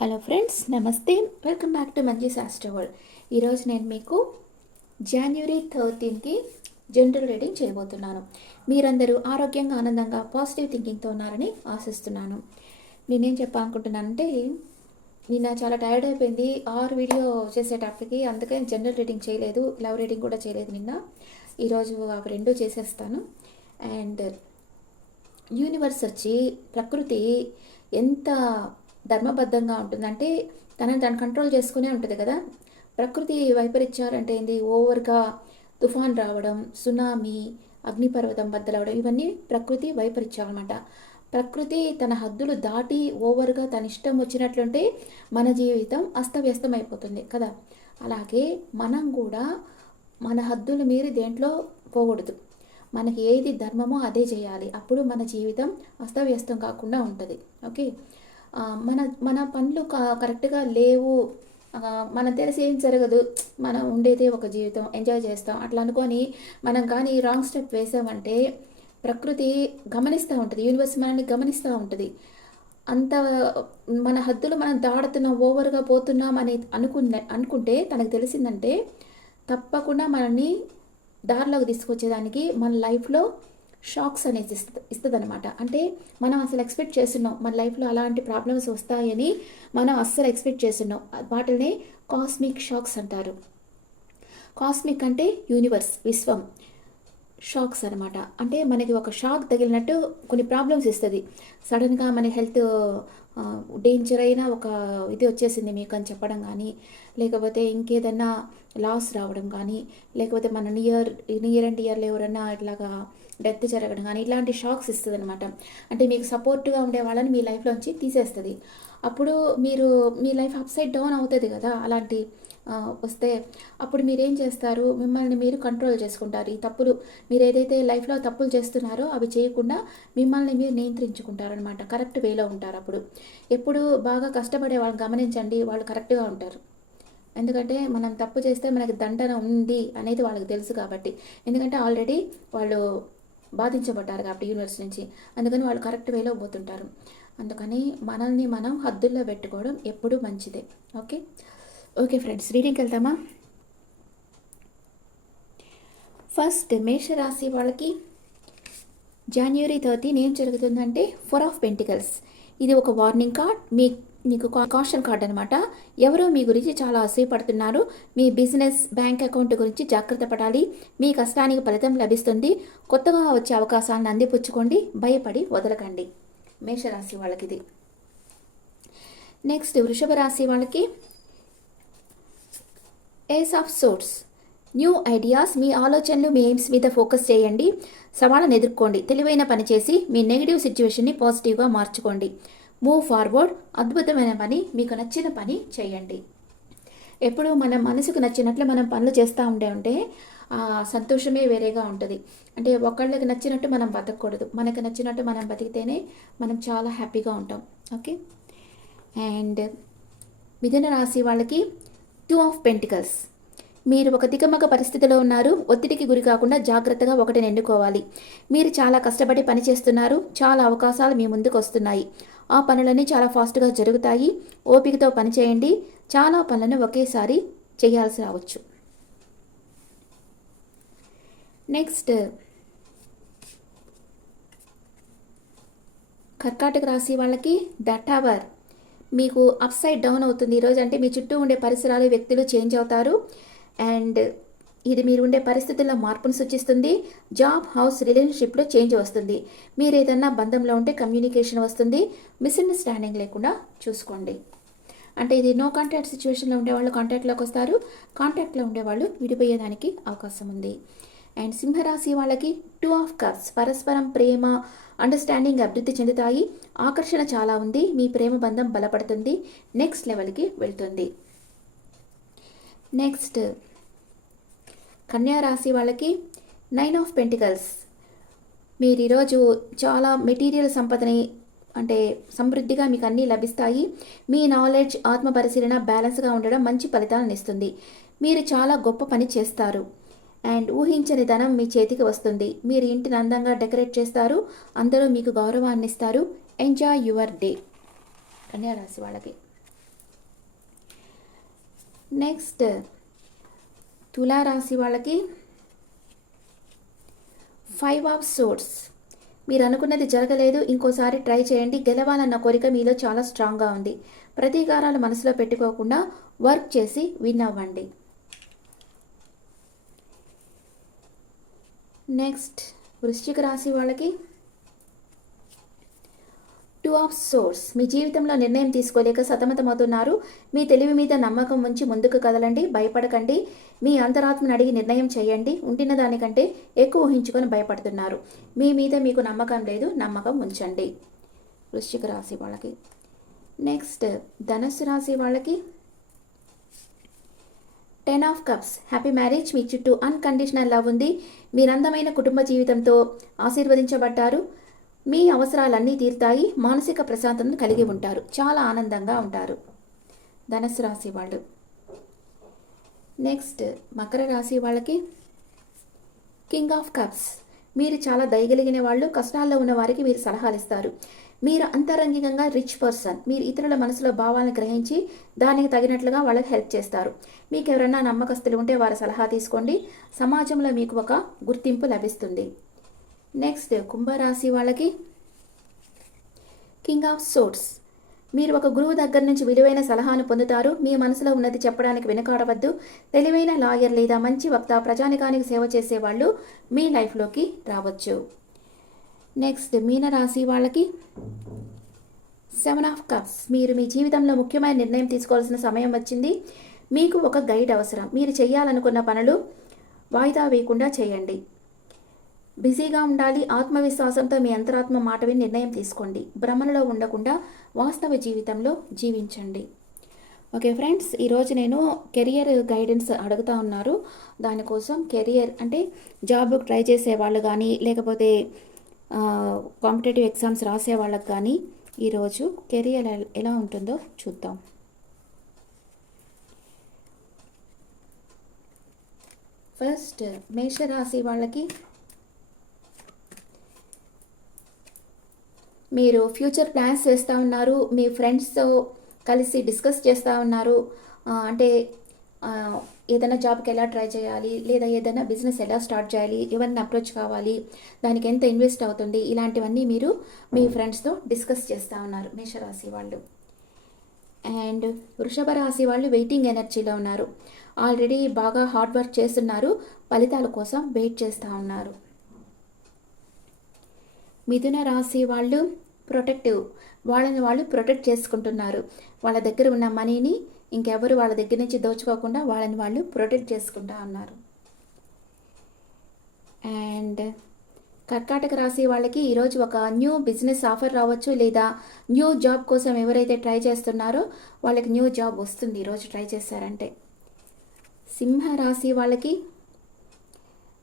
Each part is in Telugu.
హలో ఫ్రెండ్స్, నమస్తే. వెల్కమ్ బ్యాక్ టు మంజీ శాస్త్ర వరల్డ్. ఈరోజు నేను మీకు జనవరి 13కి జనరల్ రీడింగ్ చేయబోతున్నాను. మీరందరూ ఆరోగ్యంగా, ఆనందంగా, పాజిటివ్ థింకింగ్తో ఉన్నారని ఆశిస్తున్నాను. నేనేం చెప్పాలనుకుంటున్నానంటే, నిన్న చాలా టైర్డ్ అయిపోయింది వీడియో చేసేటప్పటికి, అందుకని జనరల్ రీడింగ్ చేయలేదు, లవ్ రీడింగ్ కూడా చేయలేదు నిన్న. ఈరోజు అవి రెండూ చేసేస్తాను. అండ్ యూనివర్స్ వచ్చి, ప్రకృతి ఎంత ధర్మబద్ధంగా ఉంటుందంటే తనని తను కంట్రోల్ చేసుకునే ఉంటుంది కదా. ప్రకృతి వైపరీత్యాలంటే ఏంది, ఓవర్గా తుఫాన్ రావడం, సునామీ, అగ్నిపర్వతం బద్దలవడం, ఇవన్నీ ప్రకృతి వైపరీత్యాలు అనమాట. ప్రకృతి తన హద్దులు దాటి ఓవర్గా తన ఇష్టం వచ్చినట్లుంటే మన జీవితం అస్తవ్యస్తం అయిపోతుంది కదా. అలాగే మనం కూడా మన హద్దులు మీరి దేంట్లో పోకూడదు. మనకి ఏది ధర్మమో అదే చేయాలి. అప్పుడు మన జీవితం అస్తవ్యస్తం కాకుండా ఉంటుంది. ఓకే. మన మన పనులు కరెక్ట్గా లేవు, మనం తెలిసి ఏం జరగదు, మనం ఉండేదే ఒక జీవితం, ఎంజాయ్ చేస్తాం అట్లా అనుకొని మనం కానీ రాంగ్ స్టెప్ వేసామంటే ప్రకృతి గమనిస్తూ ఉంటుంది, యూనివర్స్ మనల్ని గమనిస్తూ ఉంటుంది. అంత మన హద్దులు మనం దాడుతున్నాం, ఓవర్గా పోతున్నాం అని అనుకుంటే తనకు తెలిసిందంటే తప్పకుండా మనల్ని దారిలోకి తీసుకొచ్చేదానికి మన లైఫ్లో షాక్స్ అనేది ఇస్తుంది అనమాట. అంటే మనం అసలు ఎక్స్పెక్ట్ చేస్తున్నాం మన లైఫ్లో అలాంటి ప్రాబ్లమ్స్ వస్తాయని మనం అస్సలు ఎక్స్పెక్ట్ చేస్తున్నాం. వాటిని కాస్మిక్ షాక్స్ అంటారు. కాస్మిక్ అంటే యూనివర్స్, విశ్వం. షాక్స్ అనమాట. అంటే మనకి ఒక షాక్ తగిలినట్టు కొన్ని ప్రాబ్లమ్స్ ఇస్తుంది. సడన్గా మన హెల్త్ డేంజర్ అయినా ఒక ఇది వచ్చేసింది మీకు అని చెప్పడం కానీ, లేకపోతే ఇంకేదన్నా లాస్ రావడం కానీ, లేకపోతే మన నియర్ అండ్ ఇయర్లో ఎవరన్నా ఇట్లాగా డెత్ జరగడం కానీ, ఇలాంటి షాక్స్ ఇస్తుంది అనమాట. అంటే మీకు సపోర్ట్గా ఉండే వాళ్ళని మీ లైఫ్లోంచి తీసేస్తుంది. అప్పుడు మీ లైఫ్ అప్ సైడ్ డౌన్ అవుతుంది కదా అలాంటి వస్తే. అప్పుడు మీరేం చేస్తారు, మిమ్మల్ని మీరు కంట్రోల్ చేసుకుంటారు. ఈ తప్పులు మీరు ఏదైతే లైఫ్లో తప్పులు చేస్తున్నారో అవి చేయకుండా మిమ్మల్ని మీరు నియంత్రించుకుంటారనమాట. కరెక్ట్ వేలో ఉంటారు. అప్పుడు ఎప్పుడు బాగా కష్టపడే వాళ్ళని గమనించండి, వాళ్ళు కరెక్ట్గా ఉంటారు. ఎందుకంటే మనం తప్పు చేస్తే మనకి దండన ఉంది అనేది వాళ్ళకి తెలుసు కాబట్టి. ఎందుకంటే ఆల్రెడీ వాళ్ళు బాధించబడ్డారు కాబట్టి యూనివర్స్ నుంచి. అందుకని వాళ్ళు కరెక్ట్ వేలో పోతుంటారు. అందుకని మనల్ని మనం హద్దుల్లో పెట్టుకోవడం ఎప్పుడూ మంచిదే. ఓకే ఫ్రెండ్స్, రీడింగ్కి వెళ్తామా? ఫస్ట్ మేషరాశి వాళ్ళకి జనవరి 13 ఏం జరుగుతుందంటే 4 ఆఫ్ పెంటికల్స్. ఇది ఒక వార్నింగ్ కార్డ్, మీకు కాషన్ కార్డ్ అనమాట. ఎవరో మీ గురించి చాలా అసూయపడుతున్నారు. మీ బిజినెస్, బ్యాంక్ అకౌంట్ గురించి జాగ్రత్త పడాలి. మీ కష్టానికి ఫలితం లభిస్తుంది. కొత్తగా వచ్చే అవకాశాలను అందిపుచ్చుకోండి, భయపడి వదలకండి. మేషరాశి వాళ్ళకి ఇది. నెక్స్ట్ వృషభ రాశి వాళ్ళకి ace of swords. New ideas. మీ ఆలోచనలు, మీ ఎయిమ్స్ మీద ఫోకస్ చేయండి. సవాళ్ళను ఎదుర్కోండి. తెలివైన పని చేసి మీ నెగిటివ్ సిచ్యువేషన్ని పాజిటివ్గా మార్చుకోండి. Move forward. అద్భుతమైన పని, మీకు నచ్చిన పని చేయండి. ఎప్పుడు మన మనసుకు నచ్చినట్లు మనం పనులు చేస్తూ ఉంటే సంతోషమే వేరేగా ఉంటుంది. అంటే ఒకళ్ళకి నచ్చినట్టు మనం బతకూడదు, మనకు నచ్చినట్టు మనం బతికితేనే మనం చాలా హ్యాపీగా ఉంటాం. ఓకే. అండ్ మిథున రాశి వాళ్ళకి 2 ఆఫ్ పెంటికల్స్. మీరు ఒక తికమక పరిస్థితిలో ఉన్నారు. ఒత్తిడికి గురి కాకుండా జాగ్రత్తగా ఒకటిని ఎన్నుకోవాలి. మీరు చాలా కష్టపడి పని చేస్తున్నారు. చాలా అవకాశాలు మీ ముందుకు వస్తున్నాయి. ఆ పనులన్నీ చాలా ఫాస్ట్గా జరుగుతాయి. ఓపికతో పని చేయండి. చాలా పనులను ఒకేసారి చేయాల్సి రావచ్చు. నెక్స్ట్ కర్కాటక రాశి వాళ్ళకి ద టవర్. మీకు అప్ సైడ్ డౌన్ అవుతుంది ఈరోజు. అంటే మీ చుట్టూ ఉండే పరిసరాలు, వ్యక్తులు చేంజ్ అవుతారు. అండ్ ఇది మీరు ఉండే పరిస్థితుల్లో మార్పును సూచిస్తుంది. జాబ్, హౌస్, రిలేషన్షిప్లో చేంజ్ వస్తుంది. మీరు ఏదన్నా బంధంలో ఉంటే కమ్యూనికేషన్ వస్తుంది. మిస్అండర్స్టాండింగ్ లేకుండా చూసుకోండి. అంటే ఇది నో కాంటాక్ట్ సిచ్యువేషన్లో ఉండేవాళ్ళు కాంటాక్ట్లోకి వస్తారు. కాంటాక్ట్లో ఉండేవాళ్ళు విడిపోయేదానికి అవకాశం ఉంది. అండ్ సింహరాశి వాళ్ళకి 2 ఆఫ్ కప్స్. పరస్పరం ప్రేమ, అండర్స్టాండింగ్ అభివృద్ధి చెందుతాయి. ఆకర్షణ చాలా ఉంది. మీ ప్రేమ బంధం బలపడుతుంది, నెక్స్ట్ లెవెల్కి వెళ్తుంది. నెక్స్ట్ కన్యా రాశి వాళ్ళకి 9 ఆఫ్ పెంటికల్స్. మీరు ఈరోజు చాలా మెటీరియల్ సంపదని, అంటే సమృద్ధిగా మీకు అన్నీ లభిస్తాయి. మీ నాలెడ్జ్, ఆత్మ పరిశీలన బ్యాలెన్స్గా ఉండడం మంచి ఫలితాలను ఇస్తుంది. మీరు చాలా గొప్ప పని చేస్తారు. అండ్ ఊహించని ధనం మీ చేతికి వస్తుంది. మీరు ఇంటిని అందంగా డెకరేట్ చేస్తారు. అందరూ మీకు గౌరవాన్ని ఇస్తారు. Enjoy your day. కన్యా రాశి వాళ్ళకి. నెక్స్ట్ తులారాశి వాళ్ళకి 5 ఆఫ్ సోర్స్. మీరు అనుకున్నది జరగలేదు, ఇంకోసారి ట్రై చేయండి. గెలవాలన్న కోరిక మీలో చాలా స్ట్రాంగ్గా ఉంది. ప్రతీకారాలు మనసులో పెట్టుకోకుండా వర్క్ చేసి విన్ అవ్వండి. నెక్స్ట్ వృశ్చిక రాశి వాళ్ళకి 2 ఆఫ్ సోర్స్. మీ జీవితంలో నిర్ణయం తీసుకోలేక సతమతమవుతున్నారు. మీ తెలివి మీద నమ్మకం ఉంచి ముందుకు కదలండి. భయపడకండి. మీ అంతరాత్మను అడిగి నిర్ణయం చేయండి. ఉండిన దానికంటే ఎక్కువ ఊహించుకొని భయపడుతున్నారు. మీ మీద మీకు నమ్మకం లేదు, నమ్మకం ఉంచండి. వృశ్చిక రాశి వాళ్ళకి. నెక్స్ట్ ధనుస్సు రాశి వాళ్ళకి 10 ఆఫ్ కప్స్. Happy marriage. మీ చుట్టూ అన్కండిషనల్ లవ్ ఉంది. మీరు అందమైన కుటుంబ జీవితంతో ఆశీర్వదించబడ్డారు. మీ అవసరాలన్నీ తీరుతాయి. మానసిక ప్రశాంతతను కలిగి ఉంటారు. చాలా ఆనందంగా ఉంటారు ధనుస్సు రాశి వాళ్ళు. నెక్స్ట్ మకర రాశి వాళ్ళకి కింగ్ ఆఫ్ కప్స్. మీరు చాలా దయగలిగిన వాళ్ళు. కష్టాల్లో ఉన్న వారికి మీరు సలహాలు ఇస్తారు. మీరు అంతరంగికంగా రిచ్ పర్సన్. మీరు ఇతరుల మనసులో భావాలను గ్రహించి దానికి తగినట్లుగా వాళ్ళకి హెల్ప్ చేస్తారు. మీకు ఎవరైనా నమ్మకస్తులు ఉంటే వారి సలహా తీసుకోండి. సమాజంలో మీకు ఒక గుర్తింపు లభిస్తుంది. నెక్స్ట్ కుంభరాశి వాళ్ళకి కింగ్ ఆఫ్ సోర్స్. మీరు ఒక గురువు దగ్గర నుంచి విలువైన సలహాను పొందుతారు. మీ మనసులో ఉన్నది చెప్పడానికి వెనుకాడవద్దు. తెలివైన లాయర్ లేదా మంచి వక్త, ప్రజానికానికి సేవ చేసేవాళ్ళు మీ లైఫ్లోకి రావచ్చు. నెక్స్ట్ మీనరాశి వాళ్ళకి 7 ఆఫ్ కప్స్. మీరు మీ జీవితంలో ముఖ్యమైన నిర్ణయం తీసుకోవాల్సిన సమయం వచ్చింది. మీకు ఒక గైడ్ అవసరం. మీరు చేయాలనుకున్న పనులు వాయిదా వేయకుండా చేయండి. బిజీగా ఉండాలి. ఆత్మవిశ్వాసంతో మీ అంతరాత్మ మాట విని నిర్ణయం తీసుకోండి. భ్రమలో ఉండకుండా వాస్తవ జీవితంలో జీవించండి. ఓకే ఫ్రెండ్స్, ఈరోజు నేను కెరియర్ గైడెన్స్ అడుగుతూ ఉన్నారు. దానికోసం కెరియర్ అంటే జాబ్ ట్రై చేసే వాళ్ళు కానీ, లేకపోతే కాంపిటేటివ్ ఎగ్జామ్స్ రాసే వాళ్ళకి కానీ ఈరోజు కెరియర్ ఎలా ఉంటుందో చూద్దాం. ఫస్ట్ మేషరాశి వాళ్ళకి మీరు ఫ్యూచర్ ప్లాన్స్ చేస్తూ ఉన్నారు. మీ ఫ్రెండ్స్తో కలిసి డిస్కస్ చేస్తూ ఉన్నారు. అంటే ఏదైనా జాబ్కి ఎలా ట్రై చేయాలి, లేదా ఏదైనా బిజినెస్ ఎలా స్టార్ట్ చేయాలి, ఎవరిని అప్రోచ్ కావాలి, దానికి ఎంత ఇన్వెస్ట్ అవుతుంది, ఇలాంటివన్నీ మీరు మీ ఫ్రెండ్స్తో డిస్కస్ చేస్తూ ఉన్నారు మేషరాశి వాళ్ళు. అండ్ వృషభ రాశి వాళ్ళు వెయిటింగ్ ఎనర్జీలో ఉన్నారు. ఆల్రెడీ బాగా హార్డ్ వర్క్ చేస్తున్నారు. ఫలితాల కోసం వెయిట్ చేస్తూ ఉన్నారు. మిథున రాశి వాళ్ళు ప్రొటెక్టివ్. వాళ్ళని వాళ్ళు ప్రొటెక్ట్ చేసుకుంటున్నారు. వాళ్ళ దగ్గర ఉన్న మనీని ఇంకెవరు వాళ్ళ దగ్గర నుంచి దోచుకోకుండా వాళ్ళని వాళ్ళు ప్రొటెక్ట్ చేసుకుంటూ ఉన్నారు. అండ్ కర్కాటక రాశి వాళ్ళకి ఈరోజు ఒక న్యూ బిజినెస్ ఆఫర్ రావచ్చు, లేదా న్యూ జాబ్ కోసం ఎవరైతే ట్రై చేస్తున్నారో వాళ్ళకి న్యూ జాబ్ వస్తుంది ఈరోజు ట్రై చేశారంటే. సింహ రాశి వాళ్ళకి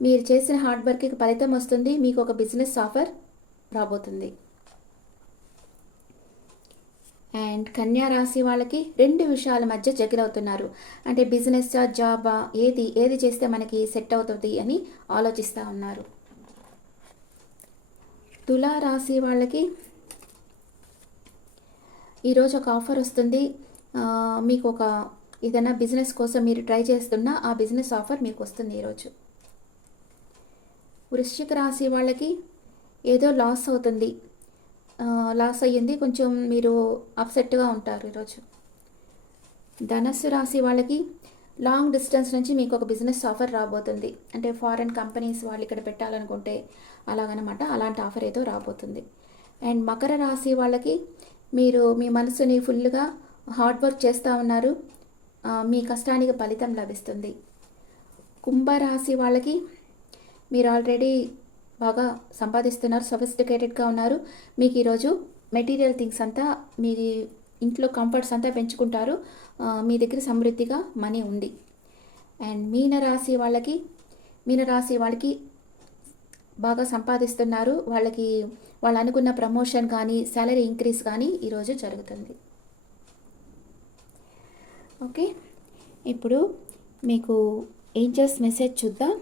మీరు చేసిన హార్డ్ వర్క్కి ఫలితం వస్తుంది. మీకు ఒక బిజినెస్ ఆఫర్ రాబోతుంది. అండ్ కన్యా రాశి వాళ్ళకి 2 విషయాల మధ్య జగిలవుతున్నారు. అంటే బిజినెస్సా, జాబా, ఏది చేస్తే మనకి సెట్ అవుతుంది అని ఆలోచిస్తూ ఉన్నారు. తులా రాశి వాళ్ళకి ఈరోజు ఒక ఆఫర్ వస్తుంది. మీకు ఒక ఏదైనా బిజినెస్ కోసం మీరు ట్రై చేస్తున్నా ఆ బిజినెస్ ఆఫర్ మీకు వస్తుంది ఈరోజు. వృశ్చిక రాశి వాళ్ళకి ఏదో లాస్ అవుతుంది, లాస్ అయ్యింది, కొంచెం మీరు అప్సెట్గా ఉంటారు ఈరోజు. ధనస్సు రాశి వాళ్ళకి లాంగ్ డిస్టెన్స్ నుంచి మీకు ఒక బిజినెస్ ఆఫర్ రాబోతుంది. అంటే ఫారెన్ కంపెనీస్ వాళ్ళు ఇక్కడ పెట్టాలనుకుంటే అలాగనమాట, అలాంటి ఆఫర్ ఏదో రాబోతుంది. అండ్ మకర రాశి వాళ్ళకి మీరు మీ మనసుని ఫుల్గా హార్డ్ వర్క్ చేస్తూ ఉన్నారు. మీ కష్టానికి ఫలితం లభిస్తుంది. కుంభరాశి వాళ్ళకి మీరు ఆల్రెడీ బాగా సంపాదిస్తున్నారు, సఫిస్టికేటెడ్గా ఉన్నారు. మీకు ఈరోజు మెటీరియల్ థింగ్స్ అంతా మీ ఇంట్లో కంఫర్ట్స్ అంతా పెంచుకుంటారు. మీ దగ్గర సమృద్ధిగా మనీ ఉంది. అండ్ మీనరాశి వాళ్ళకి బాగా సంపాదిస్తున్నారు. వాళ్ళు అనుకున్న ప్రమోషన్ కానీ శాలరీ ఇంక్రీజ్ కానీ ఈరోజు జరుగుతుంది. ఓకే, ఇప్పుడు మీకు ఏంజల్స్ మెసేజ్ చూద్దాం.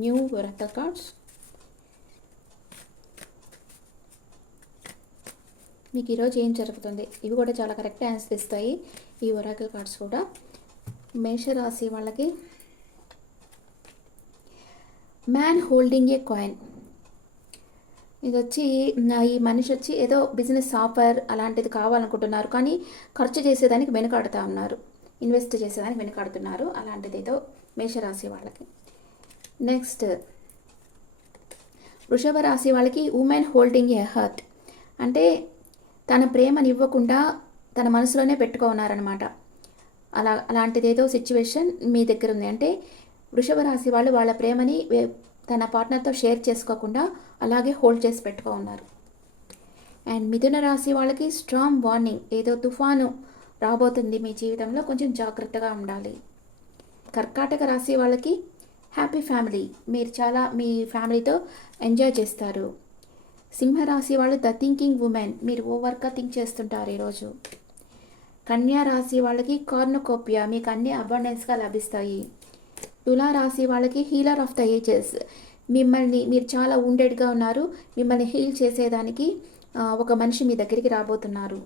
New oracle cards. మీకు ఈరోజు ఏం జరుగుతుంది, ఇవి కూడా చాలా కరెక్ట్ ఆన్సర్ ఇస్తాయి ఈ ఒరాకిల్ కార్డ్స్ కూడా. మేషరాశి వాళ్ళకి మ్యాన్ హోల్డింగ్ ఏ కాయిన్. ఇది వచ్చి ఈ మనిషి వచ్చి ఏదో బిజినెస్ ఆఫర్ అలాంటిది కావాలనుకుంటున్నారు, కానీ ఖర్చు చేసేదానికి వెనుకాడుతూ ఉన్నారు, ఇన్వెస్ట్ చేసేదానికి వెనుకాడుతున్నారు. అలాంటిది ఏదో మేషరాశి వాళ్ళకి. నెక్స్ట్ వృషభ రాశి వాళ్ళకి ఉమెన్ హోల్డింగ్ ఏ హర్ట్. అంటే తన ప్రేమని ఇవ్వకుండా తన మనసులోనే పెట్టుకున్నారనమాట. అలాంటిది ఏదో సిచ్యువేషన్ మీ దగ్గర ఉంది. అంటే వృషభ రాశి వాళ్ళు వాళ్ళ ప్రేమని తన పార్ట్నర్తో షేర్ చేసుకోకుండా అలాగే హోల్డ్ చేసి పెట్టుకున్నారు. అండ్ మిథున రాశి వాళ్ళకి స్ట్రాంగ్ వార్నింగ్, ఏదో తుఫాను రాబోతుంది మీ జీవితంలో, కొంచెం జాగ్రత్తగా ఉండాలి. కర్కాటక రాశి వాళ్ళకి హ్యాపీ ఫ్యామిలీ, మీరు చాలా మీ ఫ్యామిలీతో ఎంజాయ్ చేస్తారు. సింహరాశి వాళ్ళు ద థింకింగ్ ఉమెన్, మీరు ఓవర్గా థింక్ చేస్తుంటారు ఈరోజు. కన్యా రాశి వాళ్ళకి కార్నుకోపియా, మీకు అన్ని అబండెన్స్గా లభిస్తాయి. తులారాశి వాళ్ళకి హీలర్ ఆఫ్ ద ఏజెస్, మీరు చాలా ఉండెడ్గా ఉన్నారు, మిమ్మల్ని హీల్ చేసేదానికి ఒక మనిషి మీ దగ్గరికి రాబోతున్నారు.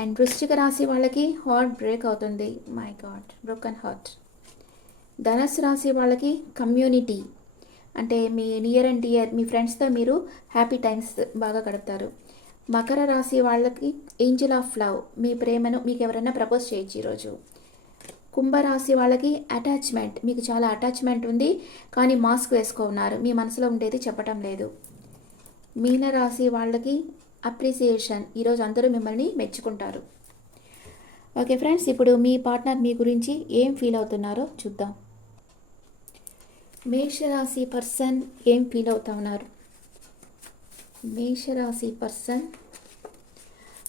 అండ్ వృశ్చిక రాశి వాళ్ళకి హార్ట్ బ్రేక్ అవుతుంది, మై గాడ్, బ్రోకన్ హార్ట్. ధనుసు రాశి వాళ్ళకి కమ్యూనిటీ, అంటే మీ నియర్ అండ్ డియర్ మీ ఫ్రెండ్స్తో మీరు హ్యాపీ టైమ్స్ బాగా గడుపుతారు. మకర రాశి వాళ్ళకి ఏంజల్ ఆఫ్ లవ్, మీ ప్రేమను మీకు ఎవరైనా ప్రపోజ్ చేయొచ్చు ఈరోజు. కుంభరాశి వాళ్ళకి అటాచ్మెంట్, మీకు చాలా అటాచ్మెంట్ ఉంది, కానీ మాస్క్ వేసుకున్నారు, మీ మనసులో ఉండేది చెప్పటం లేదు. మీనరాశి వాళ్ళకి అప్రిసియేషన్, ఈరోజు అందరూ మిమ్మల్ని మెచ్చుకుంటారు. ఓకే ఫ్రెండ్స్, ఇప్పుడు మీ పార్ట్నర్ మీ గురించి ఏం ఫీల్ అవుతున్నారో చూద్దాం. మేషరాశి పర్సన్ ఏం ఫీల్ అవుతా ఉన్నారు. మేషరాశి పర్సన్,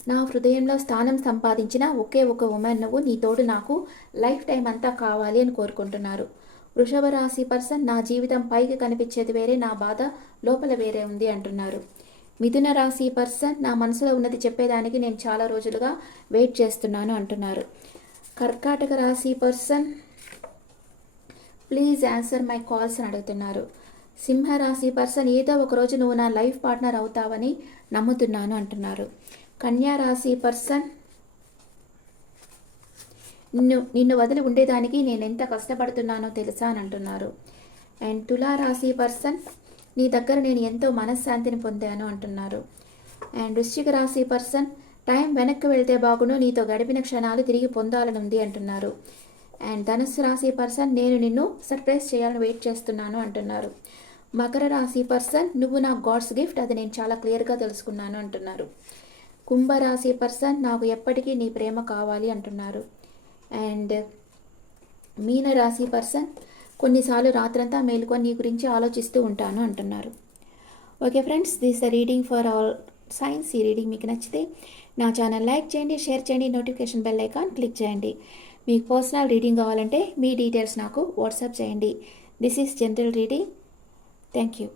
నా హృదయంలో స్థానం సంపాదించిన ఒకే ఒక ఉమెన్ నువ్వు, నీ తోడు నాకు లైఫ్ టైం అంతా కావాలి అని కోరుకుంటున్నారు. వృషభ రాశి పర్సన్, నా జీవితం పైకి కనిపించేది వేరే, నా బాధ లోపల వేరే ఉంది అంటున్నారు. మిథున రాశి పర్సన్, నా మనసులో ఉన్నది చెప్పేదానికి నేను చాలా రోజులుగా వెయిట్ చేస్తున్నాను అంటున్నారు. కర్కాటక రాశి person, please answer my calls అని అడుగుతున్నారు. సింహరాశి పర్సన్, ఏదో ఒకరోజు నువ్వు నా లైఫ్ పార్ట్నర్ అవుతావని నమ్ముతున్నాను అంటున్నారు. కన్యా రాశి పర్సన్, నిన్ను వదిలి ఉండేదానికి నేను ఎంత కష్టపడుతున్నానో తెలుసా అని అంటున్నారు. అండ్ తులారాశి పర్సన్, నీ దగ్గర నేను ఎంతో మనశ్శాంతిని పొందాను అంటున్నారు. అండ్ వృశ్చిక రాశి పర్సన్, టైం వెనక్కి వెళ్తే బాగును, నీతో గడిపిన క్షణాలు తిరిగి పొందాలని ఉంది అంటున్నారు. అండ్ ధనుసు రాశి పర్సన్, నేను నిన్ను సర్ప్రైజ్ చేయాలని వెయిట్ చేస్తున్నాను అంటున్నారు. మకర రాశి పర్సన్, నువ్వు నా గాడ్స్ గిఫ్ట్, అది నేను చాలా క్లియర్గా తెలుసుకున్నాను అంటున్నారు. కుంభరాశి పర్సన్, నాకు ఎప్పటికీ నీ ప్రేమ కావాలి అంటున్నారు. అండ్ మీన రాశి పర్సన్, కొన్నిసార్లు రాత్రంతా మేలుకొని నీ గురించి ఆలోచిస్తూ ఉంటాను అంటున్నారు. Okay friends, this the reading for all science. ఈ రీడింగ్ మీకు నచ్చితే నా ఛానల్ లైక్ చేయండి, షేర్ చేయండి, నోటిఫికేషన్ బెల్ ఐకాన్ క్లిక్ చేయండి. మీకు పర్సనల్ రీడింగ్ కావాలంటే మీ డీటెయిల్స్ నాకు వాట్సాప్ చేయండి. This is general reading. Thank you.